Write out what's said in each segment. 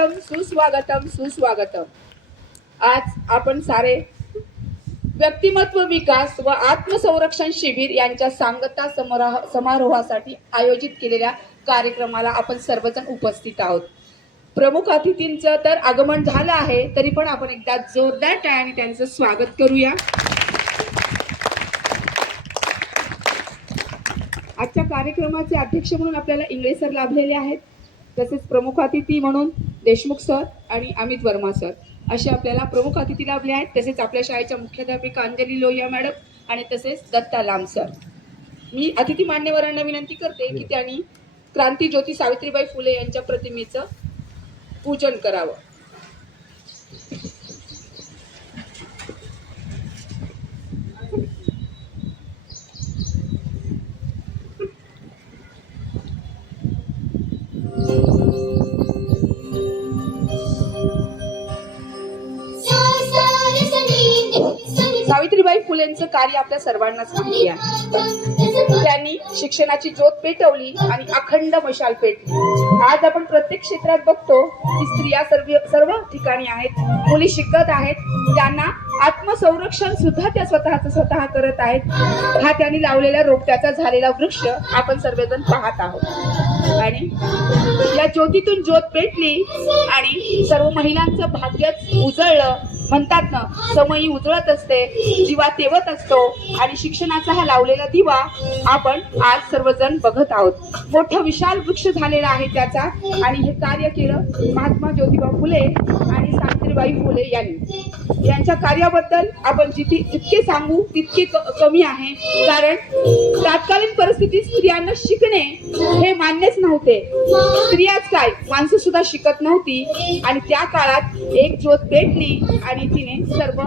सुस्वागतम सुस्वागतम सुस्वागतम। आज आपण सारे व्यक्तिमत्व विकास व आत्मसंरक्षण शिबिर यांच्या सांगता समारोहासाठी आयोजित केलेल्या कार्यक्रमाला आपण सर्वजण उपस्थित आहोत। प्रमुख अतिथींचं तर आगमन झालं आहे, तरी पण आपण एकदा जोरदार टाळ्यांनी त्यांचं स्वागत करूया। आजच्या कार्यक्रमाचे अध्यक्ष म्हणून आपल्याला इंगळे सर लाभलेले आहेत, तसेच प्रमुख अतिथी म्हणून देशमुख सर आणि अमित वर्मा सर असे आपल्याला प्रमुख अतिथी लाभले आहेत। तसेच आपल्या शाळेच्या मुख्याध्यापिका अंजली लोहिया मॅडम आणि तसेच दत्ता लांब सर। मी अतिथी मान्यवरांना विनंती करते की त्यांनी क्रांती ज्योती सावित्रीबाई फुले यांच्या प्रतिमेचं पूजन करावं। सावित्रीबाई फुलेंचं कार्य आपल्या सर्वांनाच माहिती आहे। त्यांनी शिक्षणाची ज्योत पेटवली आणि अखंड मशाल पेटली। आज आपण प्रत्येक क्षेत्रात बघतो की स्त्रिया सर्व ठिकाणी आहेत, मुली शिकत आहेत, त्यांना आत्मसंरक्षण सुद्धा त्या स्वतः करत आहेत। हा त्यांनी लावलेला रोपट्याचा झालेला वृक्ष आपण सर्वजण पाहत आहोत आणि या ज्योतीतून ज्योत पेटली आणि सर्व महिलांचं भाग्यच उजळलं। म्हणतात ना, समयी उजळत असते, दिवा तेवत असतो आणि शिक्षणाचा हा लावलेला दिवा आपण आज सर्वजण बघत आहोत। मोठा विशाल वृक्ष झालेला आहे त्याचा आणि हे कार्य केलं महात्मा ज्योतिबा फुले आणि सावित्रीबाई फुले यांनी। यांच्या कार्याबद्दल आपण जितके सांगू तितके कमी आहे, कारण तत्कालीन परिस्थितीत स्त्रियांना शिकणे हे मान्यच नव्हते। स्त्रियाच काय, माणसं सुद्धा शिकत नव्हती आणि त्या काळात एक ज्योत पेटली आणि तिने सर्व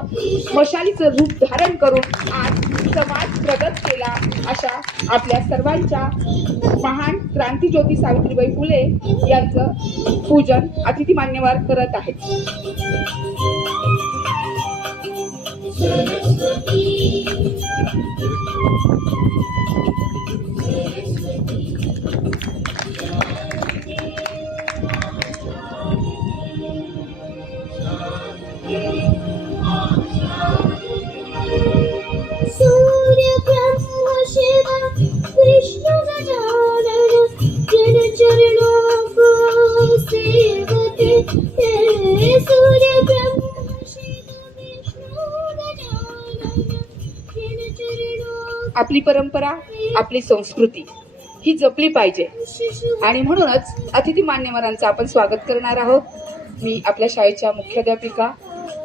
मशालीचं रूप धारण करून आज समाज प्रगत केला। अशा आपल्या सर्वांच्या महान क्रांती ज्योती सावित्रीबाई फुले यांचं पूजन अतिथी मान्यवर करत आहेत। आपली परंपरा, आपली संस्कृती ही जपली पाहिजे आणि म्हणूनच अतिथी मान्यवरांचं आपण स्वागत करणार आहोत। मी आपल्या शाळेच्या मुख्याध्यापिका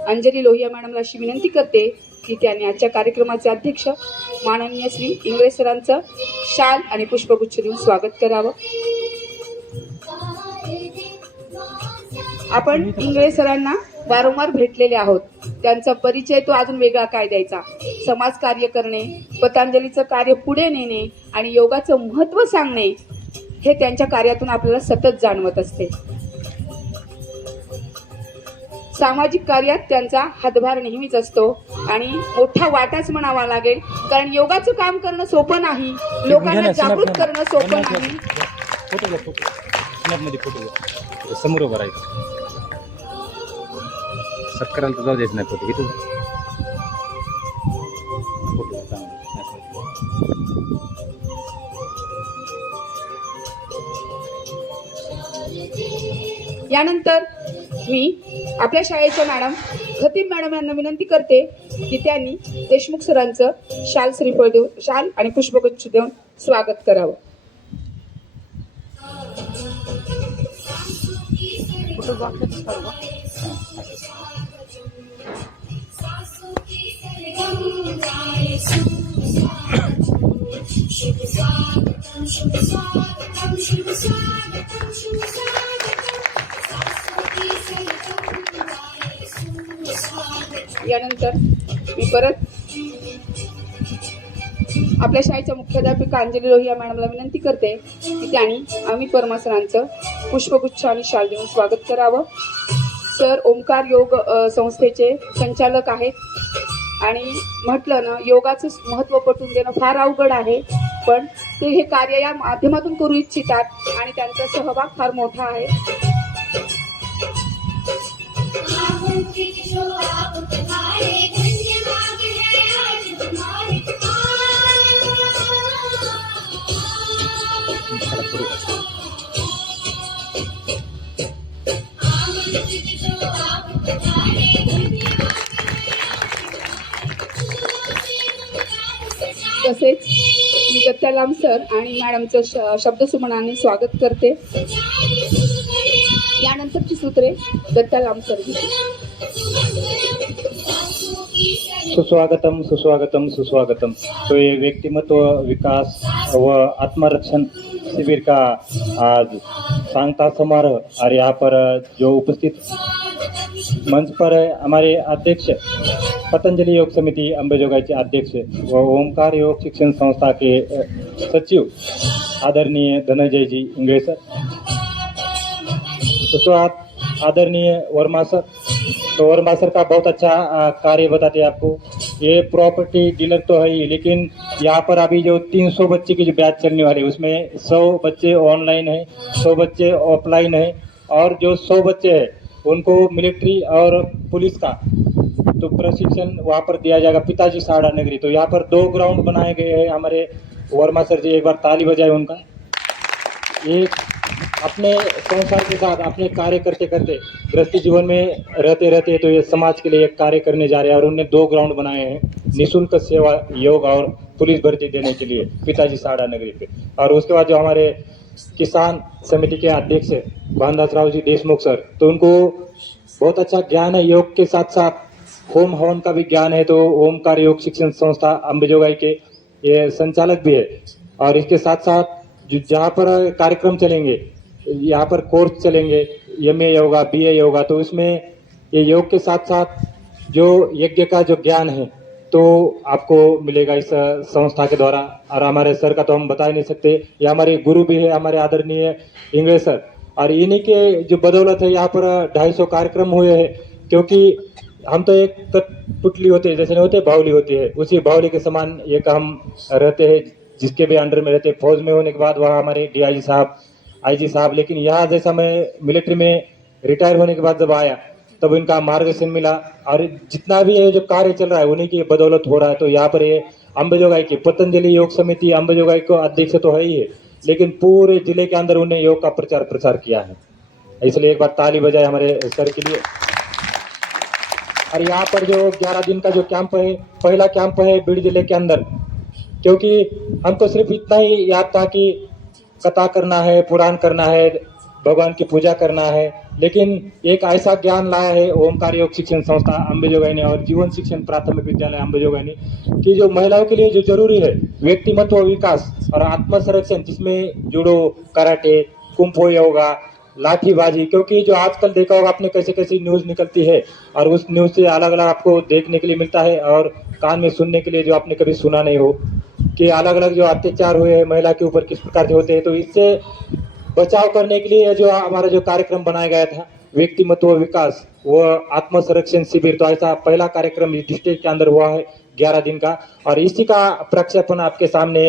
अंजली लोहिया मॅडमला अशी विनंती करते की त्यांनी आजच्या कार्यक्रमाचे अध्यक्ष माननीय श्री इंगळे सरांचं शाल आणि पुष्पगुच्छ देऊन स्वागत करावं। आपण इंगळे सरांना वारंवार भेटलेले आहोत, त्यांचा परिचय तो अजून वेगळा काय द्यायचा। समाज कार्य करणे, पतंजलीचं कार्य पुढे नेणे आणि योगाचं महत्त्व सांगणे हे त्यांच्या कार्यातून आपल्याला सतत जाणवत असते। सामाजिक कार्यात त्यांचा हातभार नेहमीच असतो आणि मोठा वाटाच म्हणावा लागेल, कारण योगाचं काम करणं सोपं नाही, लोकांना जागृत करणं सोपं नाही। समोर उभं राहायचं, सत्कारांचा जाऊ द्यायचं नाही फोटो घेतो। यानंतर मी आपल्या शाळेच्या मॅडम खतीब मॅडम यांना विनंती करते की त्यांनी देशमुख सरांचं शाल आणि पुष्पगुच्छ देऊन स्वागत करावं। यानंतर मी परत आपल्या शाळेच्या मुख्याध्यापिका अंजली लोहिया मॅडमला विनंती करते की त्यांनी अमित वर्मा सरांचं पुष्पगुच्छ आणि शाल देऊन स्वागत करावं। सर ओंकार योग संस्थेचे संचालक आहेत आणि म्हटलं ना, योगाचं महत्त्व पटवून देणं फार अवघड आहे, पण ते हे कार्य या माध्यमातून करू इच्छितात आणि त्यांचा सहभाग फार मोठा आहे। चला पुढे जा. तसेच मी दत्ताराम सर आणि मॅडमचं शब्दसुमनाने स्वागत करते. यानंतरची सूत्रे दत्ताराम सर घेतील. सुस्वागतम सुस्वागतम सुस्वागतम. तो ये व्यक्तिमत्व विकास व आत्मरक्षण शिविर का आज सांगता समारोह और यहाँ पर जो उपस्थित मंच पर हमारे अध्यक्ष पतंजलि योग समिति अंबेजोगाई के अध्यक्ष व ओमकार योग शिक्षण संस्था के सचिव आदरणीय धनंजय जी इंगळे सर, तो आदरणीय वर्मा सर. तो वर्मा सर का बहुत अच्छा कार्य बताते हैं आपको. ये प्रॉपर्टी डीलर तो है ही, लेकिन यहाँ पर अभी जो 300 बच्चे की जो बैच चलने वाली है उसमें 100 बच्चे ऑनलाइन है, 100 बच्चे ऑफलाइन है और जो 100 बच्चे हैं उनको मिलिट्री और पुलिस का तो प्रशिक्षण वहाँ पर दिया जाएगा पिताजी साड़ा नगरी. तो यहाँ पर 2 ग्राउंड बनाए गए हैं हमारे वर्मा सर जी, एक बार ताली बजाए उनका. ये अपने संसार के साथ अपने कार्य करते करते गृहस्थी जीवन में रहते रहते तो ये समाज के लिए एक कार्य करने जा रहे हैं और उन्होंने 2 ग्राउंड बनाए हैं निःशुल्क सेवा योग और पुलिस भर्ती देने के लिए पिताजी साड़ा नगरी पे. और उसके बाद जो हमारे किसान समिति के अध्यक्ष भानदास राव जी देशमुख सर, तो उनको बहुत अच्छा ज्ञान है योग के साथ साथ होम हवन का भी ज्ञान है. तो ओमकार योग शिक्षण संस्था अंबेजोगाई के ये संचालक भी है. और इसके साथ साथ जहाँ पर कार्यक्रम चलेंगे, यहाँ पर कोर्स चलेंगे MA योगा BA योगा, तो इसमें ये योग के साथ साथ जो यज्ञ का जो ज्ञान है तो आपको मिलेगा इस संस्था के द्वारा. और हमारे सर का तो हम बता ही नहीं सकते, ये हमारे गुरु भी है हमारे आदरणीय इंगळे सर. और इन्हीं के जो बदौलत है यहाँ पर 250 कार्यक्रम हुए हैं. क्योंकि हम तो एक पुतली होते हैं, जैसे नहीं होते बावली होती है, उसी बावली के समान एक हम रहते हैं जिसके भी अंडर में रहते. फौज में होने के बाद वहाँ हमारे DIG साहब IG साहब, लेकिन यहाँ जैसा मैं मिलिट्री में रिटायर होने के बाद जब आया तब इनका मार्गदर्शन मिला और जितना भी ये जो कार्य चल रहा है उन्हीं की बदौलत हो रहा है. तो यहाँ पर ये अंबेजोगाई की पतंजलि योग समिति अंबेजोगाई को अध्यक्ष तो है ही है, लेकिन पूरे जिले के अंदर उन्हें योग का प्रचार प्रसार किया है. इसलिए एक बार ताली बजाए हमारे सर के लिए. और यहाँ पर जो 11 दिन का जो कैंप है, पहला कैंप है बीड़ जिले के अंदर. क्योंकि हमको सिर्फ इतना ही याद था कि कथा करना है, पुराण करना है, भगवान की पूजा करना है, लेकिन एक ऐसा ज्ञान लाया है ओमकार योग शिक्षण संस्था अंबेजोगाई ने और जीवन शिक्षण प्राथमिक विद्यालय अंबेजोगाई ने कि जो महिलाओं के लिए जो जरूरी है व्यक्तिमत्व विकास और आत्म संरक्षण, जिसमें जुडो, कराटे, कुंफो योगा, लाठीबाजी. क्योंकि जो आजकल देखा होगा आपने कैसे कैसी न्यूज़ निकलती है और उस न्यूज़ से अलग अलग आपको देखने के लिए मिलता है और कान में सुनने के लिए जो आपने कभी सुना नहीं हो कि अलग अलग जो अत्याचार हुए हैं महिला के ऊपर किस प्रकार के होते हैं. तो इससे बचाव करने के लिए जो हमारा जो कार्यक्रम बनाया गया था व्यक्तिमत्व विकास व आत्म संरक्षण शिविर, तो ऐसा पहला कार्यक्रम इस डिस्ट्रिक्ट के अंदर हुआ है 11 दिन का. और इसी का प्रक्षेपण आपके सामने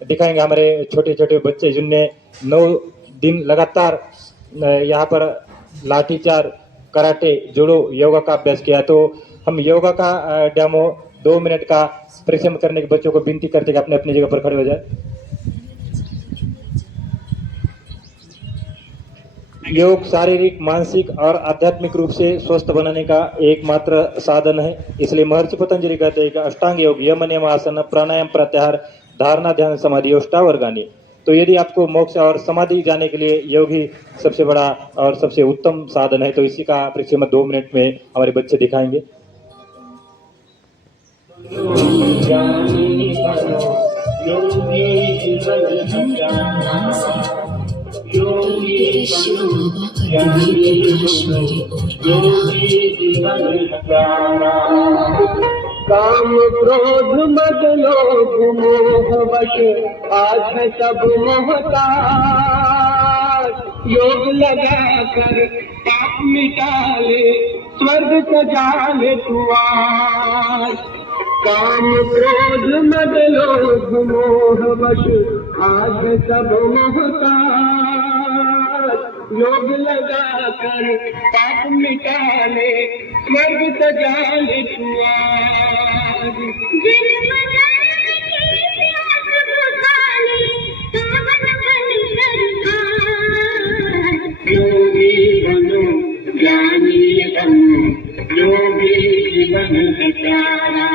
दिखाएंगे हमारे छोटे छोटे बच्चे जिनने 9 दिन लगातार यहाँ पर लाठीचार, कराटे, जुडो, योगा का अभ्यास किया. तो हम योगा का डेमो 2 मिनट का परिश्रम करने के बच्चों को विनती करते कि अपने अपनी जगह पर खड़े हो जाए. योग शारीरिक, मानसिक और आध्यात्मिक रूप से स्वस्थ बनाने का एकमात्र साधन है. इसलिए महर्षि पतंजलि कहते हैं कि अष्टांग योग यम नियम आसन प्राणायाम प्रत्याहार धारणा ध्यान समाधि अष्टावर्गानी. तो यदि आपको मोक्ष और समाधि जाने के लिए योग ही सबसे बड़ा और सबसे उत्तम साधन है, तो इसी का परिश्रम 2 मिनट में हमारे बच्चे दिखाएंगे. काम क्रोध मद लोभ मोह वश आज है सब मोहताज. योग लगा कर पाप मिटा ले स्वर्ग सजा ले तू आज. काम क्रोध मद लोभ मोह वश आज है सब मोहताज. योग लगा कर पाप मिटा ले स्वर्ग सजा ले तू आज योगी बनो ज्ञानी बनो योगी जीवन है प्यारा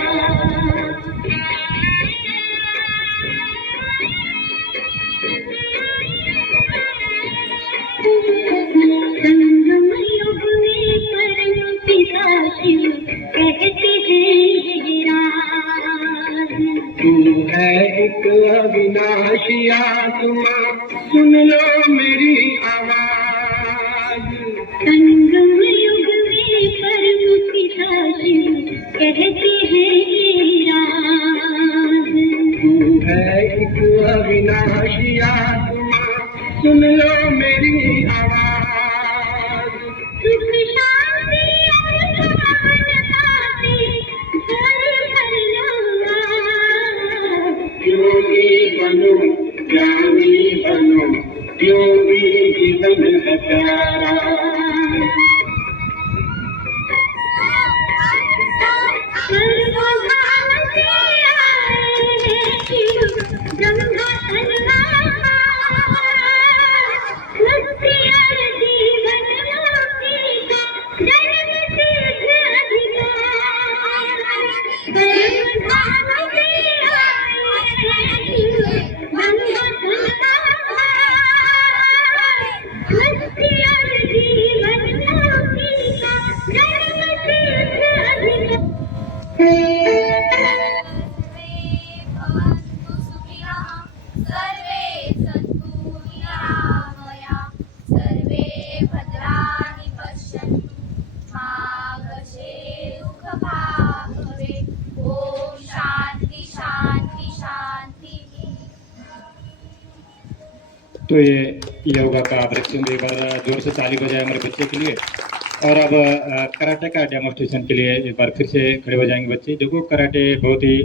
संगम युग में परम पिता शिव कहते हैं राज तू है एक अविनाशी आत्मा सुन लो मेरी आवाज संगम युग में परम पिता शिव कहते हैं राज तू है एक अविनाशी आत्मा सुन लो मेरी आवाज सुख शांति और समानता से घर भरना योगी बनो ज्ञानी बनो योगी जीवन है प्यारा सर्वे सन्तु निरामया सर्वे भद्राणि पश्यन्तु मा कश्चित् दुःखभाग् भवेत् ॐ शान्ति शान्ति शान्तिः। तो ये योगा का वृक्षम एक बार जोर से ताली बजाए हमारे बच्चे के लिए। और अब कराटे का डेमोस्ट्रेशन के लिए एक बार फिर से खड़े हो जाएंगे बच्चे। देखो कराटे बहुत ही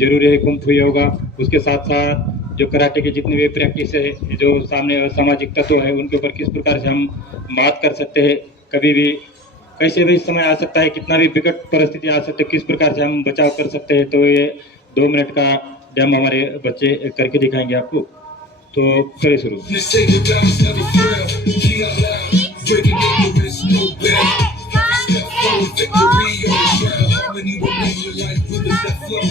जरूरी है कुंग फू योगा, उसके साथ साथ जो कराटे की जितनी भी प्रैक्टिस है, जो सामने सामाजिक तत्व है उनके ऊपर किस प्रकार से हम बात कर सकते हैं, कभी भी कैसे भी समय आ सकता है, कितना भी विकट परिस्थिति आ सकती है, किस प्रकार से हम बचाव कर सकते हैं। तो ये 2 मिनट का डेमो हमारे बच्चे करके दिखाएंगे आपको। तो करें शुरू। Let's take it down, it's never fair. Be out loud, breaking ignorance, no bad. Step forward, victory on the trail. Harmony will make your life rivers that flow.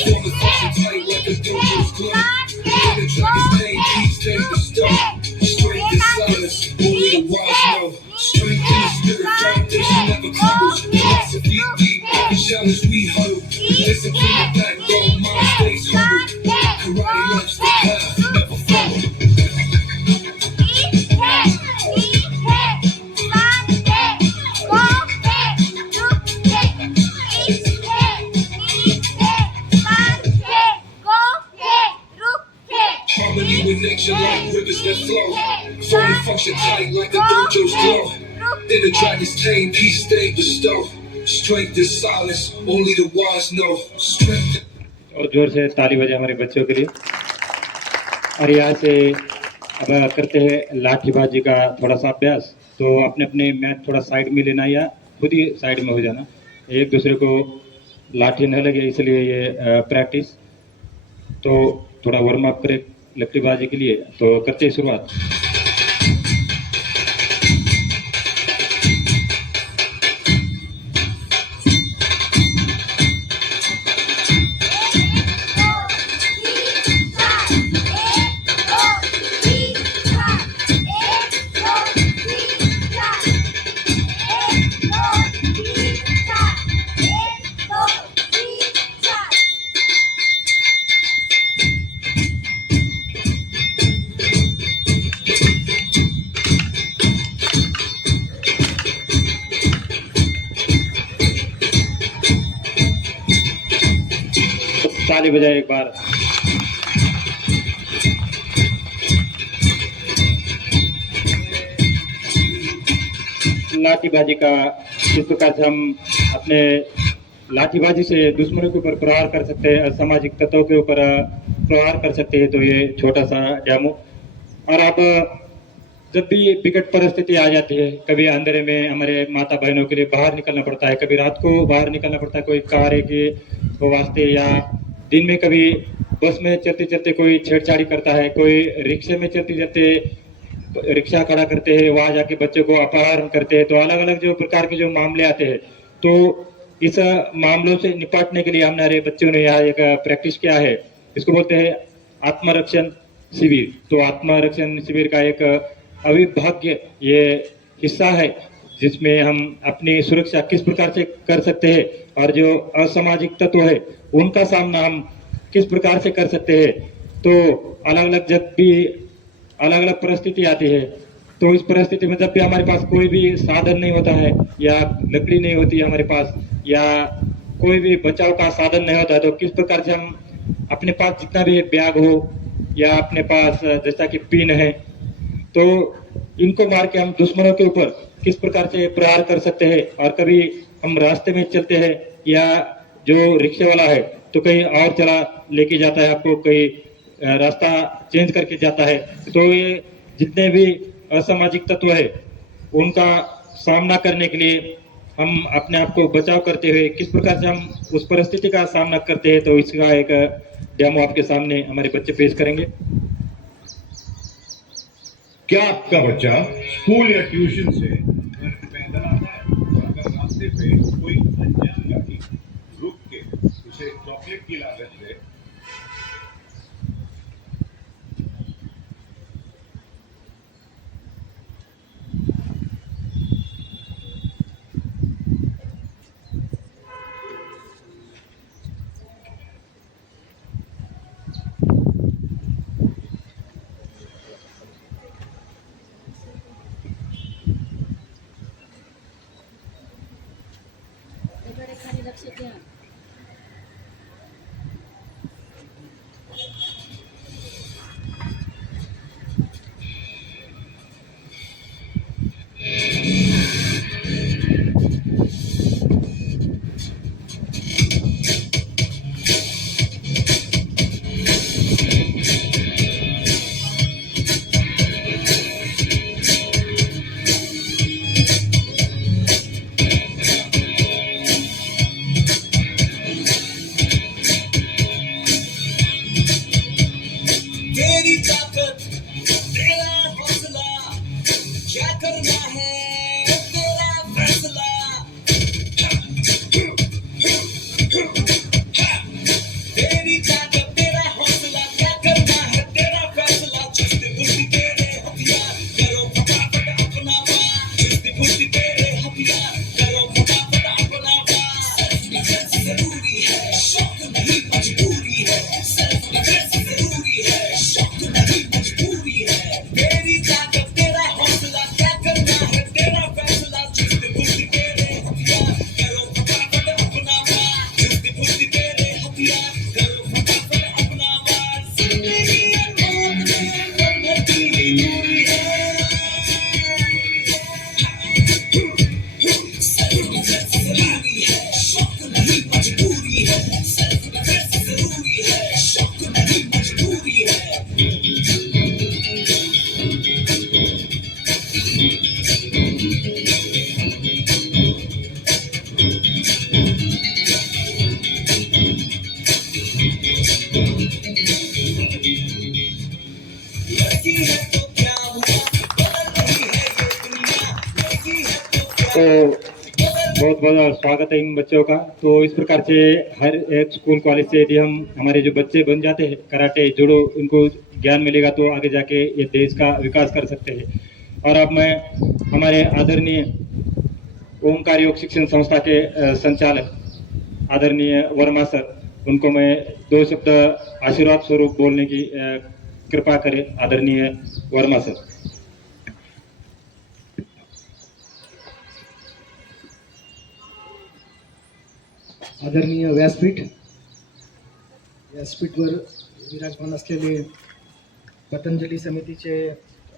Form the function tight like a dojo's club. In the dragon's pain, keeps take the stone. Strength is silence, only the wise know. Strength in the spirit, foundation never crumbles. Philosophy deep, every challenge we huddle. Discipline the backbone, mind stays humble. Karate life's the path, never follow. Harmony with nature like rivers that flow. Form and function tight like a dojo's glow. In the dragon's tame, peace stay bestowed. Strength is silence, only the wise know. Strength. और जोर से ताली बजाए हमारे बच्चों के लिए। और यहाँ से अब करते हैं लाठीबाजी का थोड़ा सा अभ्यास। तो अपने अपने मैट थोड़ा साइड में लेना या खुद ही साइड में हो जाना, एक दूसरे को लाठी न लगे, इसलिए ये प्रैक्टिस। तो थोड़ा वार्म अप करें लकड़ीबाजी के लिए। तो करते हैं शुरुआत। ताली बजाए एक बार। लाठीबाजी का इस प्रकार से हम अपने लाठीबाजी से दुश्मनों के ऊपर प्रहार कर सकते हैं, असामाजिक तत्वों के ऊपर प्रहार कर सकते हैं। तो ये छोटा सा डेमो। और अब जब भी विकट परिस्थिति आ जाती है, कभी अंधेरे में हमारे माता बहनों के लिए बाहर निकलना पड़ता है, कभी रात को बाहर निकलना पड़ता है कोई कार्य के वास्ते, या दिन में कभी बस में चलते चलते कोई छेड़छाड़ी करता है, कोई रिक्शे में चलते चलते रिक्शा खड़ा करते हैं, वहां जाके बच्चों को अपहरण करते हैं। तो अलग अलग जो प्रकार के जो मामले आते हैं, तो इस मामलों से निपटने के लिए हमारे बच्चों ने यहाँ एक प्रैक्टिस किया है, इसको बोलते हैं आत्मरक्षण शिविर। तो आत्मरक्षण शिविर का एक अविभाज्य ये हिस्सा है, जिसमें हम अपनी सुरक्षा किस प्रकार से कर सकते हैं और जो असामाजिक तत्व है उनका सामना हम किस प्रकार से कर सकते हैं। तो अलग अलग जब भी अलग अलग परिस्थिति आती है, तो इस परिस्थिति में जब भी हमारे पास कोई भी साधन नहीं होता है, या लकड़ी नहीं होती है हमारे पास, या कोई भी बचाव का साधन नहीं होता है, तो किस प्रकार से हम अपने पास जितना भी बैग हो या अपने पास जैसा कि पिन है, तो इनको मार के हम दुश्मनों के ऊपर किस प्रकार से प्रहार कर सकते हैं। और कभी हम रास्ते में चलते हैं, या जो रिक्शे वाला है तो कहीं और चला लेके जाता है आपको, कहीं रास्ता चेंज करके जाता है। तो ये जितने भी असामाजिक तत्व है उनका सामना करने के लिए हम अपने आप को बचाव करते हुए किस प्रकार से हम उस परिस्थिति का सामना करते हैं, तो इसका एक डेमो आपके सामने हमारे बच्चे पेश करेंगे। क्या आपका बच्चा स्कूल या ट्यूशन से घर पैदल आता है, और अगर रास्ते पे कोई अनजान गाड़ी रुक के उसे चॉकलेट की लालच दे, तेरी ताकत तेरा हौसला, क्या करना है तेरा फैसला। तेरी ताकत तेरा हौसला, क्या करना है तेरा फैसला। चुस्ती फुर्ती तेरे हथियार, करो फटाफट अपना वार। चुस्ती फुर्ती तेरे हथियार, करो फटाफट अपना वार। डिफेंस जरूरी है, शौक नहीं मजबूरी है। सेल्फ डिफेंस जरूरी है, शौक नहीं मजबूरी है। तेरी ताकत तेरा हौसला, क्या करना है तेरा फैसला। चुस्ती फुर्ती तेरे हथियार, करो फटाफट अपना वार। चुस्ती फुर्ती तेरे हथियार, करो फटाफट अपना वार। जिंदगी मौत में बंधती दूरी है। सेल्फ डिफेंस जरूरी है, शौक नहीं मजबूरी है। सेल्फ डिफेंस जरूरी है, शौक नहीं मजबूरी है। लड़की है तो क्या हुआ, बदल रही है ये दुनिया। लड़की है तो क्या तो बहुत बहुत स्वागत है इन बच्चों का। तो इस प्रकार से हर एक स्कूल कॉलेज से यदि हम हमारे जो बच्चे बन जाते हैं कराटे जुड़ो, उनको ज्ञान मिलेगा तो आगे जाके ये देश का विकास कर सकते हैं। और अब मैं हमारे आदरणीय ओमकार योग शिक्षण संस्था के संचालक आदरणीय वर्मा सर, उनको मैं 2 शब्द आशीर्वाद स्वरूप बोलने की कृपा करें। आदरणीय वर्मा सर। आदरणीय व्यासपीठवर विराजमान असलेले पतंजली समितीचे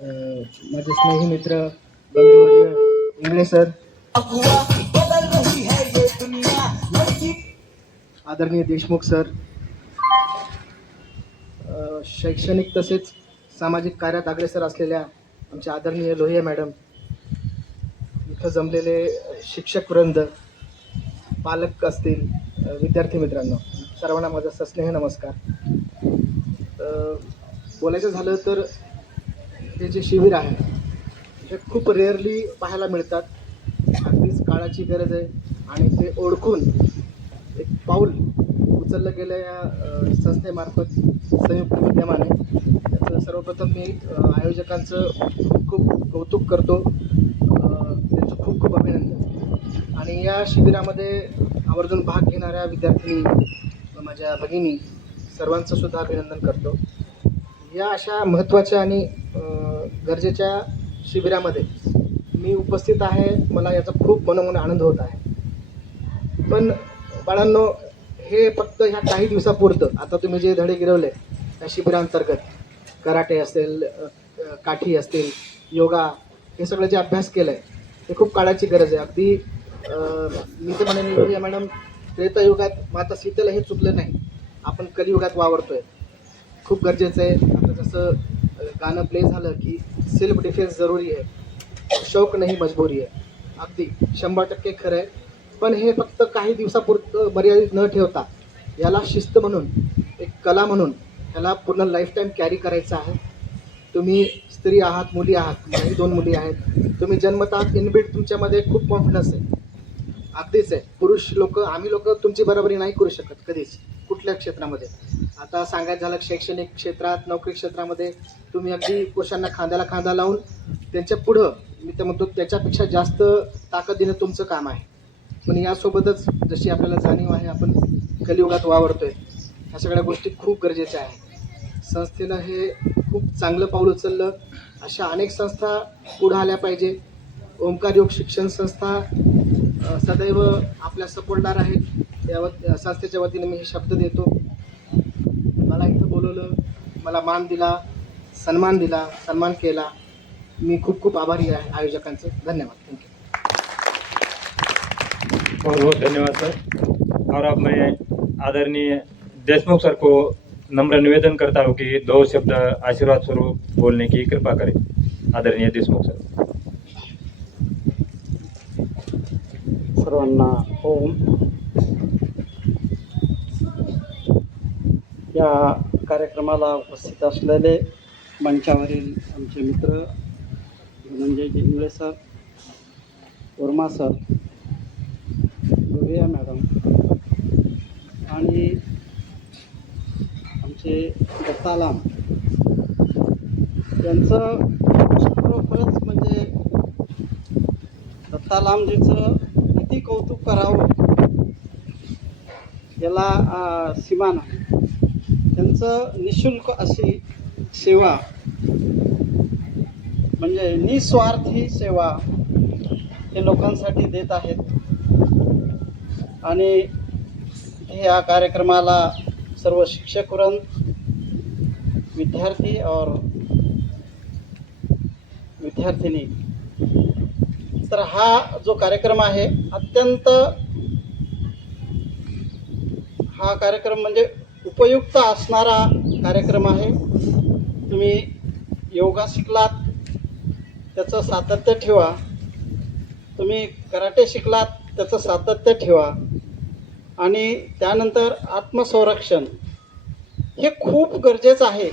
माझे स्नेही मित्र बंधुवर्य इंगळे सर, बदल रही है ये दुनिया। लड़की आदरणीय देशमुख सर, शैक्षणिक तसेच सामाजिक कार्यात अग्रेसर असलेल्या आमचे आदरणीय लोहिया मॅडम, इथं जमलेले शिक्षक वृंद, पालक असतील, विद्यार्थी मित्रांनो, सर्वांना माझा सस्नेह नमस्कार. बोलायचं झालं तर हे जे शिबिर आहे हे खूप रेअरली पाहायला मिळतात. अगदीच काळाची गरज आहे आणि ते ओळखून एक पाऊल उचललं गेलं या संस्थेमार्फत संयुक्त विद्यमाने. त्याचं सर्वप्रथम मी आयोजकांचं खूप कौतुक करतो, त्यांचं खूप खूप अभिनंदन. आणि या शिबिरामध्ये आवर्जून भाग घेणाऱ्या विद्यार्थिनी, माझ्या भगिनी, सर्वांचं सुद्धा अभिनंदन करतो. या अशा महत्त्वाच्या आणि गरजेच्या शिबिरामध्ये मी उपस्थित आहे. मला याचा खूप मनोमन आनंद होत आहे. पण बाळांनो, हे फक्त ह्या काही दिवसापुरतं, आता तुम्ही जे धडे गिरवले या शिबिरांतर्गत, कराटे असेल, काठी असतील, योगा, हे सगळं जे अभ्यास केलं आहे हे खूप काळाची गरज आहे. अगदी मी तर म्हणेन लोहिया मॅडम, त्रेतायुगात माता सीतेला हे चुकलं नाही, आपण कलियुगात वावरतोय, खूप गरजेचं आहे. आता जसं गाणं प्ले झालं की सेल्फ डिफेन्स जरुरी आहे, शौक नाही मजबुरी आहे. अगदी 100% खरं आहे. पण हे फक्त काही दिवसापुरतं मर्यादित न ठेवता याला शिस्त म्हणून, एक कला म्हणून याला पूर्ण लाईफटाईम कॅरी करायचं आहे. तुम्ही स्त्री आहात, मुली आहात, मलाही 2 मुली आहेत. तुम्ही जन्मतः इनबिल्ट तुमच्यामध्ये खूप कॉन्फिडन्स आहे, अगदीच आहे. पुरुष लोक, आम्ही लोक तुमची बरोबरी नाही करू शकत कधीच, कुठल्या क्षेत्रामध्ये. आता सांगायचं झालं शैक्षणिक क्षेत्रात, नोकरी क्षेत्रामध्ये तुम्ही अगदी पुरुषांना खांद्याला खांदा लावून त्यांच्या पुढं, मी तर म्हणतो त्याच्यापेक्षा जास्त ताकद देणं तुमचं काम आहे. पण यासोबतच जशी आपल्याला जाणीव आहे आपण कलियुगात वावरतोय, ह्या सगळ्या गोष्टी खूप गरजेच्या आहेत. संस्थेनं हे खूप चांगलं पाऊल उचललं. अशा अनेक संस्था पुढं आल्या पाहिजे. ओंकार योग शिक्षण संस्था सदैव आपल्या सपोर्टदार आहेत. या संस्थेच्या वतीने मी हे शब्द देतो. मला इथं बोलवलं, मला मान दिला, सन्मान केला. मी खूप खूप आभारी आहे आयोजकांचं. धन्यवाद. थँक्यू. बहुत बहुत धन्यवाद सर. और अब मैं आदरणीय देशमुख सर को नम्र निवेदन करता हूँ कि 2 शब्द आशीर्वाद स्वरूप बोलने की कृपा करें. आदरणीय देशमुख सर. सर्वांना ओम. या कार्यक्रमाला उपस्थित असलेले मंचावरील आमचे मित्र Dhananjayji Ingale sir, Verma sir, Lohia madam आणि आमचे दत्तालाम यांचं खरोखरच म्हणजे दत्तालामजीचं किती कौतुक करावं याला सीमा नाही. त्यांचं निःशुल्क अशी सेवा, म्हणजे निस्वार्थी सेवा हे लोकांसाठी देत आहेत. आणि या कार्यक्रमाला सर्व शिक्षक वृंद, विद्यार्थी और विद्यार्थिनी, तर हा जो कार्यक्रम आहे अत्यंत, हा कार्यक्रम म्हणजे उपयुक्त असणारा कार्यक्रम आहे. तुम्ही योगा शिकलात त्याचं सातत्य ठेवा, तुम्ही कराटे शिकलात त्याचं सातत्य ठेवा, आणि त्यानंतर आत्मसंरक्षण हे खूप गरजेचं आहे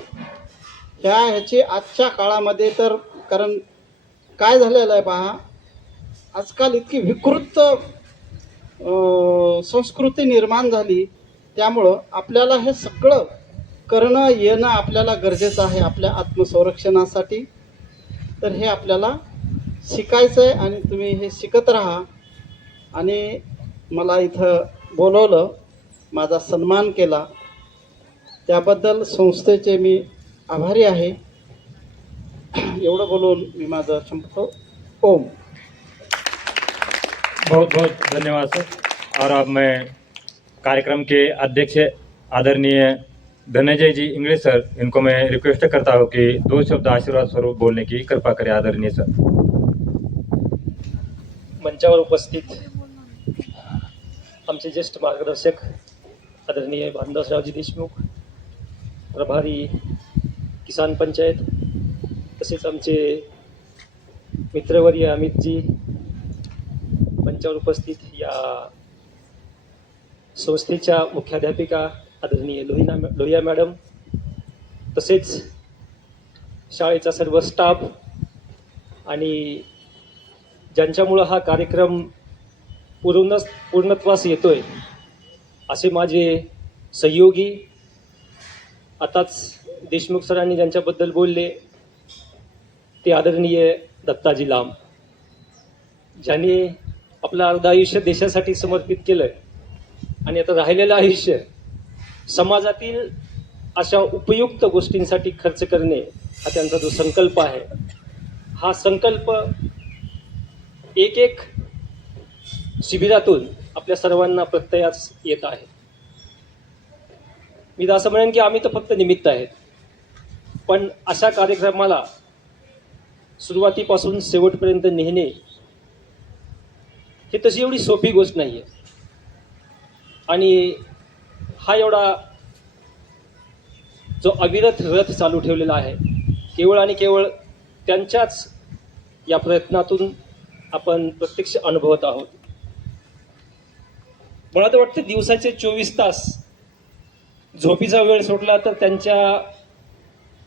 ह्याची आजच्या काळामध्ये. तर कारण काय झालेलं आहे पहा, आजकाल इतकी विकृत संस्कृती निर्माण झाली, त्यामुळं आपल्याला हे सगळं करणं येणं आपल्याला गरजेचं आहे आपल्या आत्मसंरक्षणासाठी. तर हे आपल्याला शिकायचं आहे आणि तुम्ही हे शिकत राहा. आणि मला इथं बोलवलं, माझा सन्मान केला, त्याबद्दल संस्थेचे मी आभारी आहे. एवढं बोलून मी माझं संपतो. ओम. बहुत बहुत धन्यवाद सर. और अब मैं कार्यक्रम के अध्यक्ष आदरणीय धनंजय जी इंगळे सर, इनको मैं रिक्वेस्ट करता हूँ कि 2 शब्द आशीर्वाद स्वरूप बोलने की कृपा करें. आदरणीय सर. मंचावर उपस्थित आमचे ज्येष्ठ मार्गदर्शक आदरणीय भानदासरावजी देशमुख, प्रभारी किसान पंचायत, तसेच आमचे मित्रवर्य अमितजी, मंचावर उपस्थित या संस्थेच्या मुख्याध्यापिका आदरणीय लोहिया मॅडम, तसेच शाळेचा सर्व स्टाफ आणि ज्यांच्यामुळं हा कार्यक्रम पूर्णत्वास येतोय असे माझे सहयोगी, आताच देशमुख सरांनी ज्यांच्याबद्दल बोलले ते आदरणीय दत्ताजी लांब, ज्यांनी आपलं अर्ध आयुष्य देशासाठी समर्पित केलं आणि आता राहिलेलं आयुष्य समाजातील अशा उपयुक्त गोष्टींसाठी खर्च करणे हा त्यांचा जो संकल्प आहे, हा संकल्प एक एक शिबिरातून आपल्या सर्वांना प्रत्ययास येत आहे. मी तर असं म्हणेन की आम्ही तर फक्त निमित्त आहेत, पण अशा कार्यक्रमाला सुरुवातीपासून शेवटपर्यंत नेणे हे तशी एवढी सोपी गोष्ट नाही आहे. आणि हा एवढा जो अविरत रथ चालू ठेवलेला आहे, केवळ आणि केवळ त्यांच्याच या प्रयत्नातून आपण प्रत्यक्ष अनुभवत आहोत. मला तर वाटतं दिवसाचे 24 तास झोपीचा वेळ सोडला तर त्यांच्या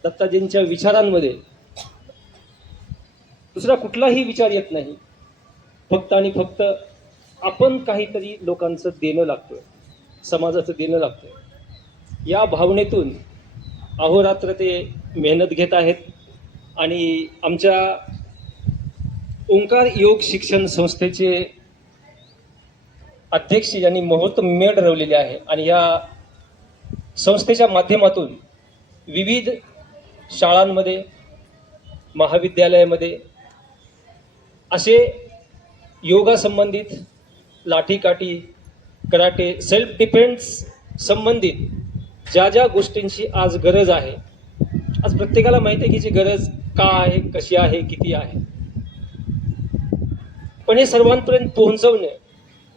दत्ताजींच्या विचारांमध्ये दुसरा कुठलाही विचार येत नाही. फक्त आणि फक्त आपण काहीतरी लोकांचं देणं लागतोय, समाजाचं देणं लागतोय, या भावनेतून अहोरात्र ते मेहनत घेत आहेत. आणि आमच्या ओंकार योग शिक्षण संस्थेचे अध्यक्ष यांनी मुहूर्तमेढ रवलेली आहे आणि या संस्थेच्या माध्यमातून विविध शाळांमध्ये, महाविद्यालयामध्ये असे योगासंबंधित, लाठीकाठी, कराटे, सेल्फ डिफेन्स संबंधित ज्या ज्या गोष्टींची आज गरज आहे, आज प्रत्येकाला माहिती आहे की जी गरज का आहे, कशी आहे, किती आहे, पण हे सर्वांपर्यंत पोहोचवणे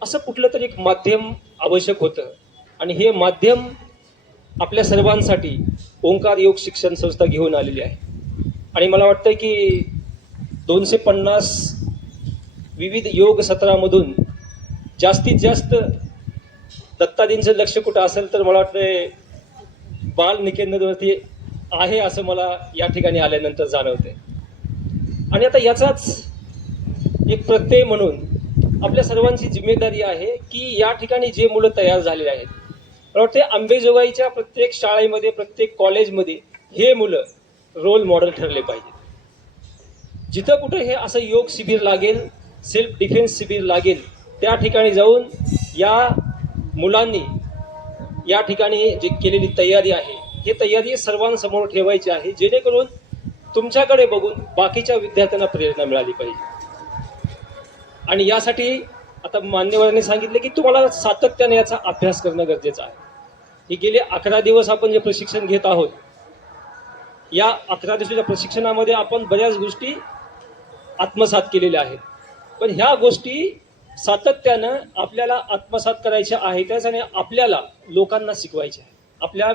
असं कुठलं तरी एक माध्यम आवश्यक होतं. आणि हे माध्यम आपल्या सर्वांसाठी ओंकार योग शिक्षण संस्था घेऊन आलेली आहे. आणि मला वाटतं की 250 विविध योग सत्रामधून जास्तीत जास्त दत्ताजींचं लक्ष कुठं असेल तर मला वाटतं बाल निकेतनवरती आहे असं मला या ठिकाणी आल्यानंतर जाणवते. आणि आता याचाच एक प्रत्यय म्हणून आपल्या सर्वांची जिम्मेदारी आहे की या ठिकाणी जे मुलं तयार झालेले आहेत, मला वाटते अंबेजोगाईच्या प्रत्येक शाळेमध्ये, प्रत्येक कॉलेजमध्ये हे मुलं रोल मॉडेल ठरले पाहिजे. जिथं कुठं हे असं योग शिबिर लागेल, सेल्फ डिफेन्स शिबिर लागेल, त्या ठिकाणी जाऊन या मुलांनी या ठिकाणी जी केलेली तयारी आहे, ही तयारी सर्वांसमोर ठेवायची आहे, जेणेकरून तुमच्याकडे बघून बाकीच्या विद्यार्थ्यांना प्रेरणा मिळाली पाहिजे. आणि यासाठी आता मान्यवरांनी सांगितले की तुम्हाला सातत्याने याचा अभ्यास करणं गरजेचं आहे. हे गेले 11 दिवस आपण जे प्रशिक्षण घेत आहोत, या 11 दिवसाच्या प्रशिक्षणामध्ये आपण बऱ्याच गोष्टी आत्मसात केलेल्या आहेत, पण ह्या गोष्टी सातत्यानं आपल्याला आत्मसात करायच्या आहेत आणि आपल्याला लोकांना शिकवायच्या आहे, आपल्या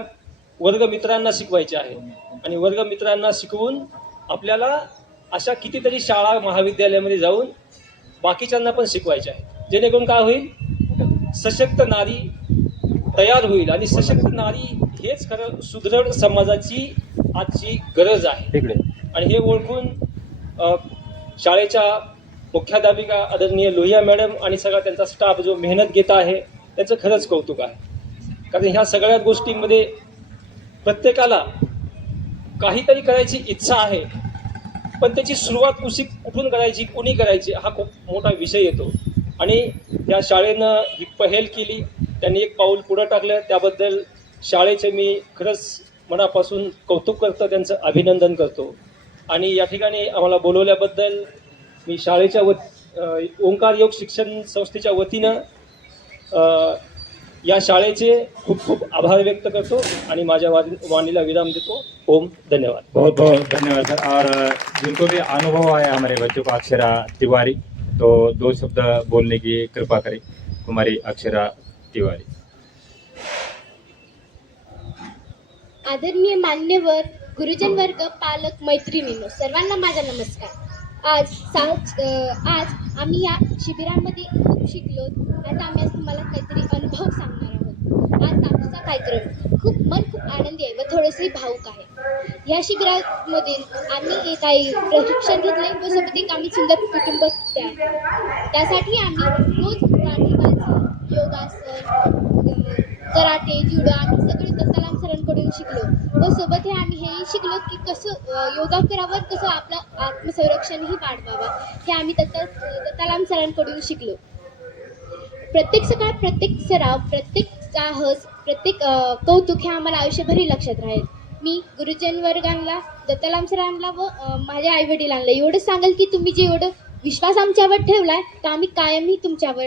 वर्गमित्रांना शिकवायचे आहे. आणि वर्गमित्रांना शिकवून आपल्याला अशा कितीतरी शाळा, महाविद्यालयामध्ये जाऊन बाकीच्यांना पण शिकवायचे आहे, जेणेकरून काय होईल, सशक्त नारी तयार होईल. आणि सशक्त नारी हेच खरं सुदृढ समाजाची आजची गरज आहे. आणि हे ओळखून शाळेच्या मुख्याध्यापिका आदरणीय लोहिया मॅडम आणि सगळा त्यांचा स्टाफ जो मेहनत घेत आहे, त्याचं खरंच कौतुक आहे. कारण ह्या सगळ्या गोष्टींमध्ये प्रत्येकाला काहीतरी करायची इच्छा आहे, पण त्याची सुरुवात कुठून करायची, कुणी करायची, हा खूप मोठा विषय येतो. आणि या शाळेनं ही पहल केली, त्यांनी एक पाऊल पुढं टाकलं, त्याबद्दल शाळेचे मी खरंच मनापासून कौतुक करतो, त्यांचं अभिनंदन करतो. आणि या ठिकाणी आम्हाला बोलवल्याबद्दल मी शाळेच्या ओंकार योग शिक्षण संस्थेच्या वतीनं या शाळेचे खूप खूप आभार व्यक्त करतो आणि माझ्या वाणीला विराम देतो. ओम धन्यवाद. बहुत बहुत धन्यवाद सर. और जिनको भी अनुभव है हमारे बच्चों को अक्षरा तिवारी, तो 2 शब्द बोलने की कृपा करें. कुमारी अक्षरा तिवारी. आदरणीय मान्यवर, गुरुजन वर्ग, पालक, मैत्रिणींनो, सर्वांना माझा नमस्कार. आज आम्ही या शिबिरांमध्ये खूप शिकलो. आता आम्ही आज तुम्हाला काहीतरी अनुभव सांगणार आहोत. आज आमचा कार्यक्रम खूप आनंदी आहे व थोडेसे भावूक आहे. या शिबिरामध्ये आम्ही काही प्रशिक्षण घेतले व सोबत एक आम्ही सुंदर कुटुंब त्यासाठी आम्ही रोज गाठीबाजी, योगासन, कराटे, जुडो आम्ही सगळे दत्ताराम सरांकडून शिकलो व सोबत आम्ही हेही शिकलो की कसं योगा करावं, कसं आपलं आत्मसंरक्षणही वाढवावं हे आम्ही दत्ताराम सरांकडून शिकलो. प्रत्येक सकाळ, प्रत्येक सराव, प्रत्येक साहस, प्रत्येक कौतुक हे आम्हाला आयुष्यभरही लक्षात राहील. मी गुरुजन वर्गांना, दत्ताराम सरांना व माझ्या आईवडिलांना एवढं सांगेल की तुम्ही जे एवढं विश्वास आमच्यावर ठेवलाय तर आम्ही कायमही तुमच्यावर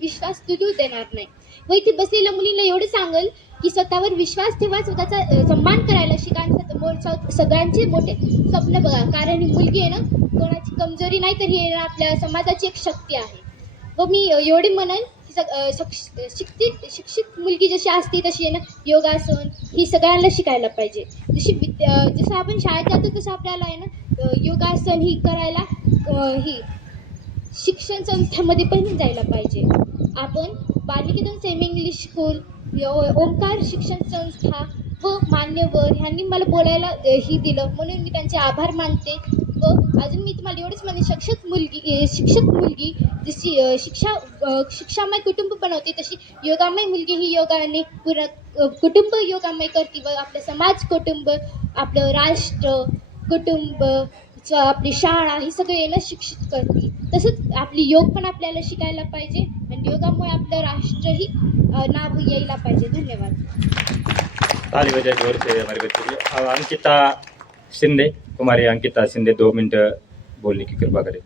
विश्वास तुटू देणार नाही. व इथे बसलेल्या मुलींना एवढं सांगेल की स्वतःवर विश्वास ठेवा, स्वतःचा सन्मान करायला शिका, सगळ्यांचे मोठे स्वप्न बघा. कारण ही मुलगी आहे ना कोणाची कमजोरी नाही तर ही आपल्या समाजाची एक शक्ती आहे. व मी एवढे म्हणेन शिक्षित मुलगी जशी असते तशी आहे ना योगासन ही सगळ्यांना शिकायला पाहिजे. जसं आपण शाळेत जातो तसं आपल्याला आहे ना योगासन ही करायला ही शिक्षण संस्थेमध्ये पण जायला पाहिजे. आपण Balniketan semi English school, Omkar शिक्षण संस्था व मान्यवर ह्यांनी मला बोलायला ही दिलं म्हणून मी त्यांचे आभार मानते. व अजून मी तुम्हाला एवढंच म्हणते शिक्षक मुलगी जशी शिक्षामय कुटुंब बनवते तशी योगामय मुलगी ही योगाने पूर्ण कुटुंब योगामय करते व आपलं समाज कुटुंब, आपलं राष्ट्र कुटुंब, आपली शाळा ही सगळे याला शिक्षित करते. तसंच आपली योग पण आपल्याला शिकायला पाहिजे आणि योगामुळे आपलं राष्ट्रही नाव यायला पाहिजे. धन्यवाद. ताली बजाए जोर से हमारे बच्चे की। अब अंकिता शिंदे, कुमारी अंकिता शिंदे 2 मिनट बोलने की कृपा करें।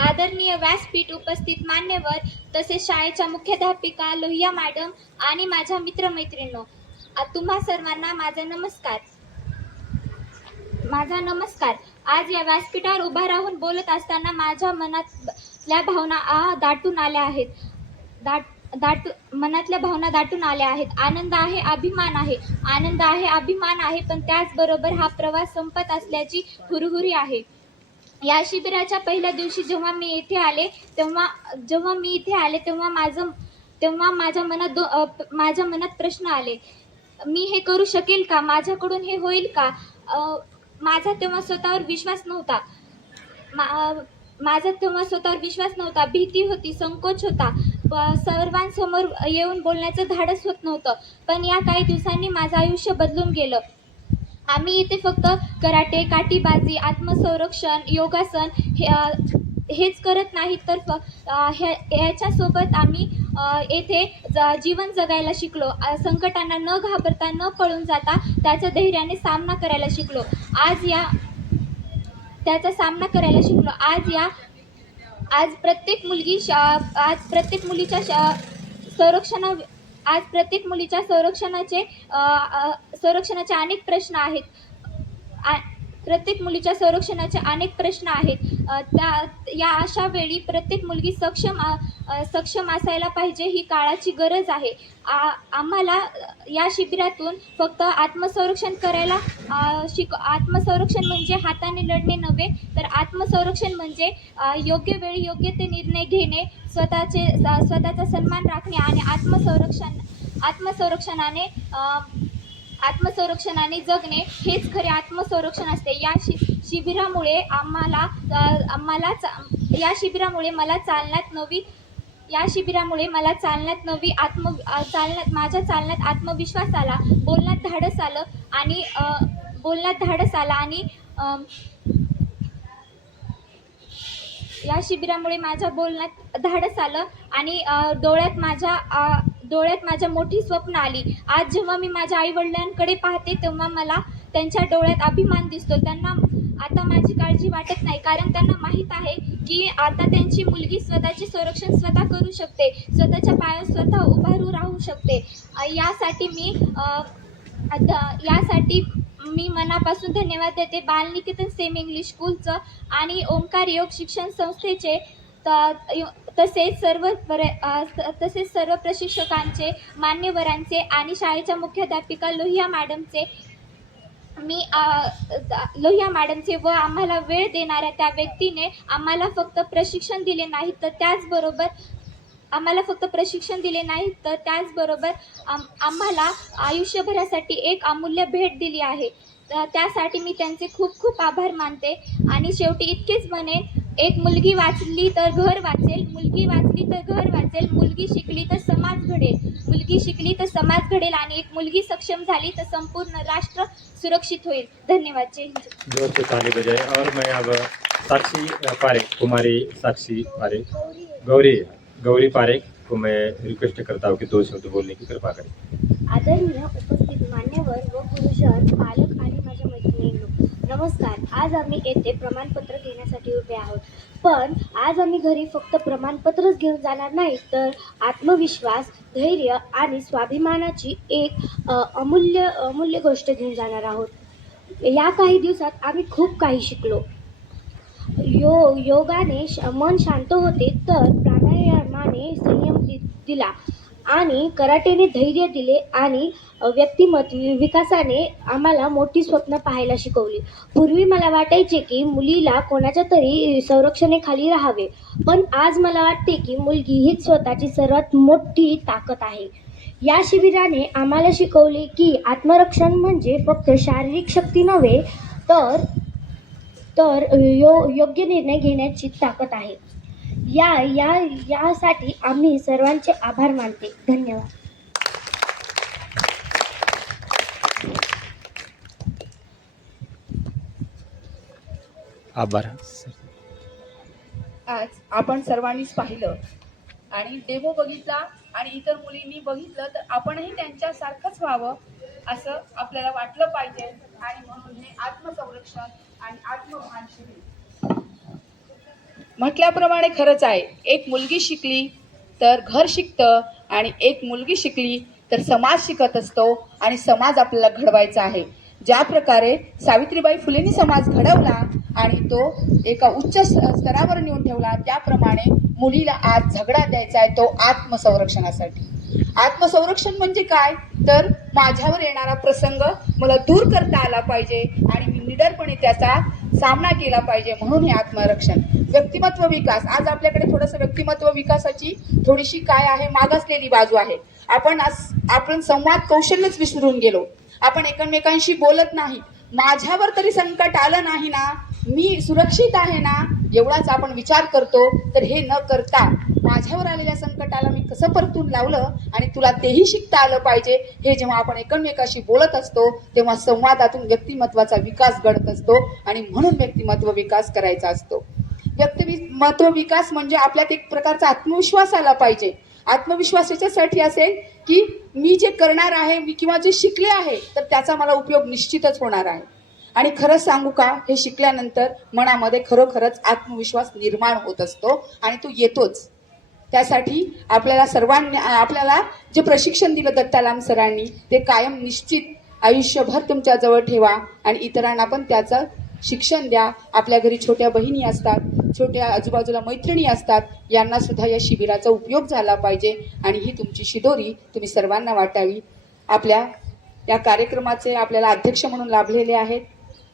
आदरणीय व्यासपीठ उपस्थित मान्यवर तसेच शाळेच्या मुख्याध्यापिका लोहिया मॅडम आणि माझ्या मित्रमैत्रिणींनो, तुम्हा सर्वांना माझा नमस्कार. आज या व्यासपीठावर उभा राहून बोलत असताना माझ्या मनातल्या भावना दाटून आल्या आहेत. मनातल्या भावना दाटून आल्या आहेत. आनंद आहे, अभिमान आहे, पण त्याचबरोबर हा प्रवास संपत असल्याची हुरहुरी आहे. या शिबिराच्या पहिल्या दिवशी जेव्हा मी इथे आले तेव्हा माझ्या मनात प्रश्न आले. मी हे करू शकेल का? माझ्याकडून हे होईल का? माझा तेव्हा स्वतःवर विश्वास नव्हता. भीती होती, संकोच होता, सर्वांसमोर येऊन बोलण्याचं धाडस होत नव्हतं. पण या काही दिवसांनी माझं आयुष्य बदलून गेलं. आम्ही इथे फक्त कराटे, काठीबाजी, आत्मसंरक्षण, योगासन हेच करत नाही तर ह्याच्यासोबत आम्ही येथे जीवन जगायला शिकलो. संकटांना न घाबरता, न पळून जाता त्याच्या धैर्याने सामना करायला शिकलो. आज प्रत्येक मुलीच्या संरक्षणाचे अनेक प्रश्न आहेत. या अशा वेळी प्रत्येक मुलगी सक्षम असायला पाहिजे, ही काळाची गरज आहे. आम्हाला या शिबिरातून फक्त आत्मसंरक्षण म्हणजे हाताने लढणे नव्हे, तर आत्मसंरक्षण म्हणजे योग्य वेळी योग्य ते निर्णय घेणे, स्वतःचा सन्मान राखणे आणि आत्मसंरक्षणाने जगणे हेच खरे आत्मसंरक्षण असते. या शिबिरामुळे माझ्या चालण्यात आत्मविश्वास आला, बोलण्यात धाडस आला आणि या शिबिरामुळे माझ्या बोलण्यात धाडस आलं आणि डोळ्यात माझ्या मोठी स्वप्न आली. आज जेव्हा मी माझ्या आईवडिलांकडे पाहते तेव्हा मला त्यांच्या डोळ्यात अभिमान दिसतो. त्यांना आता माझी काळजी वाटत नाही, कारण त्यांना माहीत आहे की आता त्यांची मुलगी स्वतःचे संरक्षण स्वतः करू शकते, स्वतःच्या पायावर स्वतः उभारू राहू शकते. यासाठी मी मनापासून धन्यवाद देते बालनिकेतन सेमी इंग्लिश स्कूलचं आणि ओंकार योग शिक्षण संस्थेचे, तसेच सर्व प्रशिक्षकांचे, मान्यवरांचे आणि शाळेच्या मुख्याध्यापिका लोहिया मॅडमचे लोहिया मॅडमचे व आम्हाला वेळ देणाऱ्या त्या व्यक्तीने आम्हाला फक्त प्रशिक्षण दिले नाही तर त्याचबरोबर आम्हाला आयुष्यभरासाठी एक अमूल्य भेट दिली आहे. त्यासाठी मी त्यांचे खूप खूप आभार मानते. आणि शेवटी इतकेच म्हणेन, एक मुलगी वाचली तर घर वाचेल, मुलगी वाचली तर घर वाचेल, मुलगी शिकली तर समाज घडेल, मुलगी शिकली तर समाज घडेल आणि एक मुलगी सक्षम झाली तर संपूर्ण राष्ट्र सुरक्षित होईल. धन्यवाद. जय हिंद. जोर से ताली बजाए। और मैं अब साक्षी पारेख, कुमारी साक्षी पारेख, गौरी पारेख को मैं रिक्वेस्ट करता हूँ कि 2 शब्द बोलने की कृपा करें। आदरणीय उपस्थित मान्यवर व पुरुषार, पालक आणि माझ्या मैत्रिणींनो, नमस्कार. आज आम्ही येथे प्रमाणपत्र घेण्यासाठी उभे आहोत. पण आज आम्ही घरी फक्त प्रमाणपत्रच घेऊन जाणार नाही, तर आत्मविश्वास, धैर्य आणि स्वाभिमानाची एक अमूल्य गोष्ट घेऊन जाणार आहोत. या काही दिवसात आम्ही खूप काही शिकलो. योगाने मन शांत होते, तर प्राणायामाने संयम दिला आणि कराटेने धैर्य दिले आणि व्यक्तिमत्व विकासाने आम्हाला मोठी स्वप्न पाहायला शिकवली. पूर्वी मला वाटायचे की मुलीला कोणाच्या तरी संरक्षणाखाली राहावे, पण आज मला वाटते की मुलगी हीच स्वतःची सर्वात मोठी ताकद आहे. या शिबिराने आम्हाला शिकवले की आत्मरक्षण म्हणजे फक्त शारीरिक शक्ती नव्हे, तर योग्य निर्णय घेण्याची ताकद आहे. यासाठी आम्ही सर्वांचे आभार मानते. धन्यवाद. आभार. आज आपण सर्वांनीच पाहिलं आणि डेमो बघितला आणि इतर मुलींनी बघितलं, तर आपणही त्यांच्यासारखंच व्हावं असं आपल्याला वाटलं पाहिजे. आणि म्हणून हे आत्मसंरक्षण आणि आत्मभान शिबिर म्हटल्याप्रमाणे खरंच आहे. एक मुलगी शिकली तर घर शिकतं आणि एक मुलगी शिकली तर समाज शिकत असतो आणि समाज आपल्याला घडवायचा आहे. ज्या प्रकारे सावित्रीबाई फुलेंनी समाज घडवला आणि तो एका उच्च स्तरावर नेऊन ठेवला, त्याप्रमाणे मुलीला आज झगडा द्यायचा आहे तो आत्मसंरक्षणासाठी. आत्मसंरक्षण म्हणजे काय, तर माझ्यावर येणारा प्रसंग मला दूर करता आला पाहिजे आणि मी निडरपणे त्याचा सामना केला पाहिजे. म्हणून हे आत्मरक्षण. व्यक्तिमत्व विकास. आज आपल्याकडे थोडंसं व्यक्तिमत्व विकासाची थोडीशी काय आहे, मागासलेली बाजू आहे. आपण संवाद कौशल्यच विसरून गेलो. आपण एकमेकांशी बोलत नाही. माझ्यावर तरी संकट आलं नाही ना, मी सुरक्षित आहे ना, एवढाच आपण विचार करतो. तर हे न करता माझ्यावर आलेल्या संकटाला मी कसं परतून लावलं आणि तुला तेही शिकता आलं पाहिजे, हे जेव्हा आपण एकमेकाशी बोलत असतो तेव्हा संवादातून व्यक्तिमत्वाचा विकास घडत असतो. आणि म्हणून व्यक्तिमत्व विकास करायचा असतो. व्यक्तिमत्व विकास म्हणजे आपल्यात एक प्रकारचा आत्मविश्वास आला पाहिजे. आत्मविश्वास याच्यासाठी असेल की मी जे करणार आहे, मी किंवा जे शिकले आहे, तर त्याचा मला उपयोग निश्चितच होणार आहे. आणि खरंच सांगू का, हे शिकल्यानंतर मनामध्ये खरोखरच आत्मविश्वास निर्माण होत असतो आणि तो येतोच. त्यासाठी आपल्याला जे प्रशिक्षण दिलं दत्ता लांब सरांनी, ते कायम निश्चित आयुष्यभर तुमच्याजवळ ठेवा आणि इतरांना पण त्याचं शिक्षण द्या. आपल्या घरी छोट्या बहिणी असतात, छोट्या आजूबाजूला मैत्रिणी असतात, यांना सुद्धा या शिबिराचा उपयोग झाला पाहिजे आणि ही तुमची शिदोरी तुम्ही सर्वांना वाटावी. आपल्या या कार्यक्रमाचे आपल्याला अध्यक्ष म्हणून लाभलेले आहेत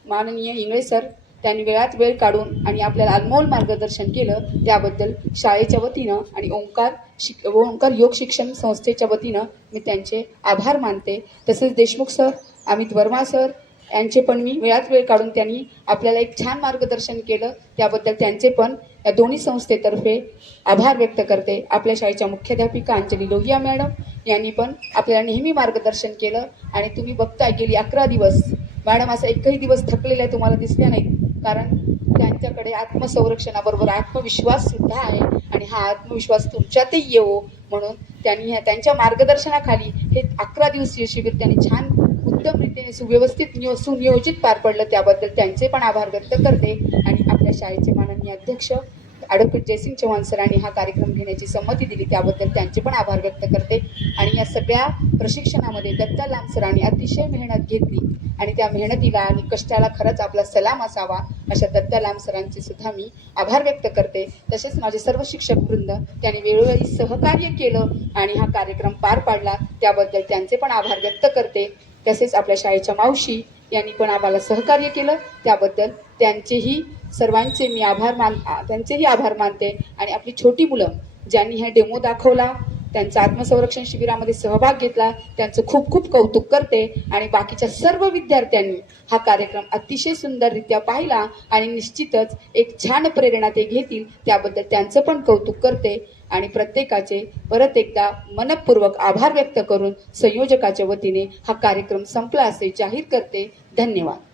माननीय इंगळे सर. त्यांनी वेळात वेळ काढून आणि आपल्याला अनमोल मार्गदर्शन केलं, त्याबद्दल शाळेच्या वतीनं आणि ओंकार योग शिक्षण संस्थेच्या वतीनं मी त्यांचे आभार मानते. तसेच देशमुख सर, अमित वर्मा सर यांचे पण मी वेळात वेळ काढून त्यांनी आपल्याला एक छान मार्गदर्शन केलं, त्याबद्दल त्यांचे पण या दोन्ही संस्थेतर्फे आभार व्यक्त करते. आपल्या शाळेच्या मुख्याध्यापिका अंजली लोहिया मॅडम यांनी पण आपल्याला नेहमी मार्गदर्शन केलं. आणि तुम्ही बघताय गेली 11 दिवस मॅडम असा एकही दिवस थकलेल्या तुम्हाला दिसल्या नाहीत, कारण त्यांच्याकडे आत्मसंरक्षणाबरोबर आत्मविश्वास सुद्धा आहे आणि हा आत्मविश्वास तुमच्यातही येवो म्हणून त्यांनी त्यांच्या मार्गदर्शनाखाली हे 11 दिवसीय शिबिर त्यांनी छान उत्तम रीतीने सुनियोजित पार पडलं. त्याबद्दल त्यांचे पण आभार व्यक्त करते. आणि आपल्या शाळेचे माननीय अध्यक्ष ॲडव्होकेट जयसिंग चव्हाण सरांनी हा कार्यक्रम घेण्याची संमती दिली, त्याबद्दल त्यांचे पण आभार व्यक्त करते. आणि या सगळ्या प्रशिक्षणामध्ये दत्ता लांब सरांनी अतिशय मेहनत घेतली आणि त्या मेहनतीला आणि कष्टाला खरंच आपला सलाम असावा. अशा दत्ता लांब सरांचे सुद्धा मी आभार व्यक्त करते. तसेच माझे सर्व शिक्षक वृंद त्यांनी वेळोवेळी सहकार्य केलं आणि हा कार्यक्रम पार पाडला, त्याबद्दल त्यांचे पण आभार व्यक्त करते. तसेच आपल्या शाळेच्या मावशी यांनी पण आम्हाला सहकार्य केलं, त्याबद्दल त्यांचेही सर्वांचे मी त्यांचेही आभार मानते. आणि आपली छोटी मुलं ज्यांनी हा डेमो दाखवला, त्यांचा आत्मसंरक्षण शिबिरामध्ये सहभाग घेतला, त्यांचं खूप खूप कौतुक करते. आणि बाकीच्या सर्व विद्यार्थ्यांनी हा कार्यक्रम अतिशय सुंदररित्या पाहिला आणि निश्चितच एक छान प्रेरणा ते घेतील, त्याबद्दल त्यांचं पण कौतुक करते. आणि प्रत्येकाचे परत एकदा मनपूर्वक आभार व्यक्त करून संयोजकाच्या वतीने हा कार्यक्रम संपला असे जाहीर करते. धन्यवाद.